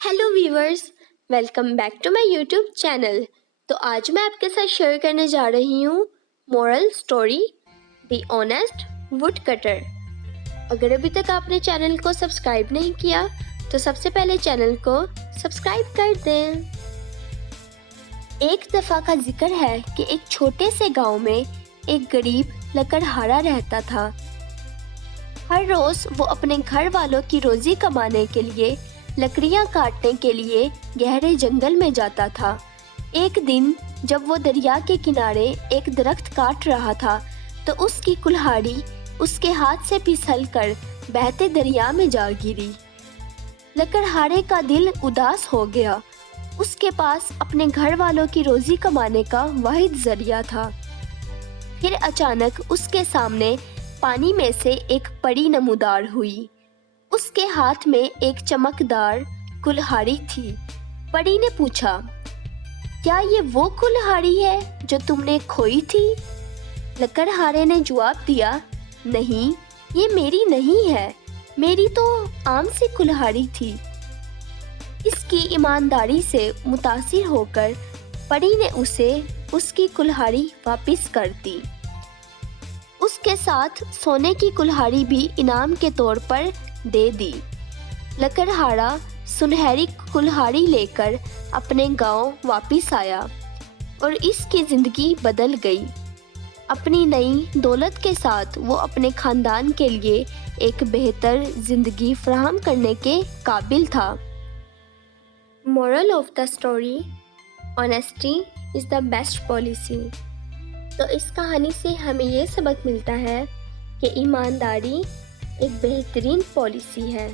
Hello viewers, welcome back to my YouTube channel. तो आज मैं आपके साथ शेयर करने जा रही हूँ moral story the honest would cutter. अगर अभी तक आपने चैनल को सब्सक्राइब नहीं किया तो सबसे पहले चैनल को सब्सक्राइब कर दें। एक दफ़ा का जिक्र है कि एक छोटे से गांव में एक गरीब लकड़हारा रहता था। हर रोज़ वो अपने घर वालों की रोज़ी कमाने के लिए लकड़ियाँ काटने के लिए गहरे जंगल में जाता था। एक दिन जब वो दरिया के किनारे एक दरख्त काट रहा था तो उसकी कुल्हाड़ी उसके हाथ से फिसल कर बहते दरिया में जा गिरी। लकड़हारे का दिल उदास हो गया। उसके पास अपने घर वालों की रोज़ी कमाने का वाहिद जरिया था। फिर अचानक उसके सामने पानी में से एक परी नमूदार हुई। उसके हाथ में एक चमकदार कुल्हाड़ी थी। परी ने पूछा, क्या ये वो कुल्हाड़ी है जो तुमने खोई थी? लकड़हारे ने जवाब दिया, नहीं, ये मेरी नहीं है, मेरी तो आम सी कुल्हाड़ी थी। इसकी ईमानदारी से मुतासिर होकर परी ने उसे उसकी कुल्हाड़ी वापस कर दी। उसके साथ सोने की कुल्हाड़ी भी इनाम के तौर पर दे दी। लकड़हारा सुनहरी कुल्हाड़ी लेकर अपने गांव वापस आया और इसकी ज़िंदगी बदल गई। अपनी नई दौलत के साथ वो अपने ख़ानदान के लिए एक बेहतर ज़िंदगी फराहम करने के काबिल था। Moral of the story, honesty is the best policy. तो इस कहानी से हमें ये सबक मिलता है कि ईमानदारी एक बेहतरीन पॉलिसी है।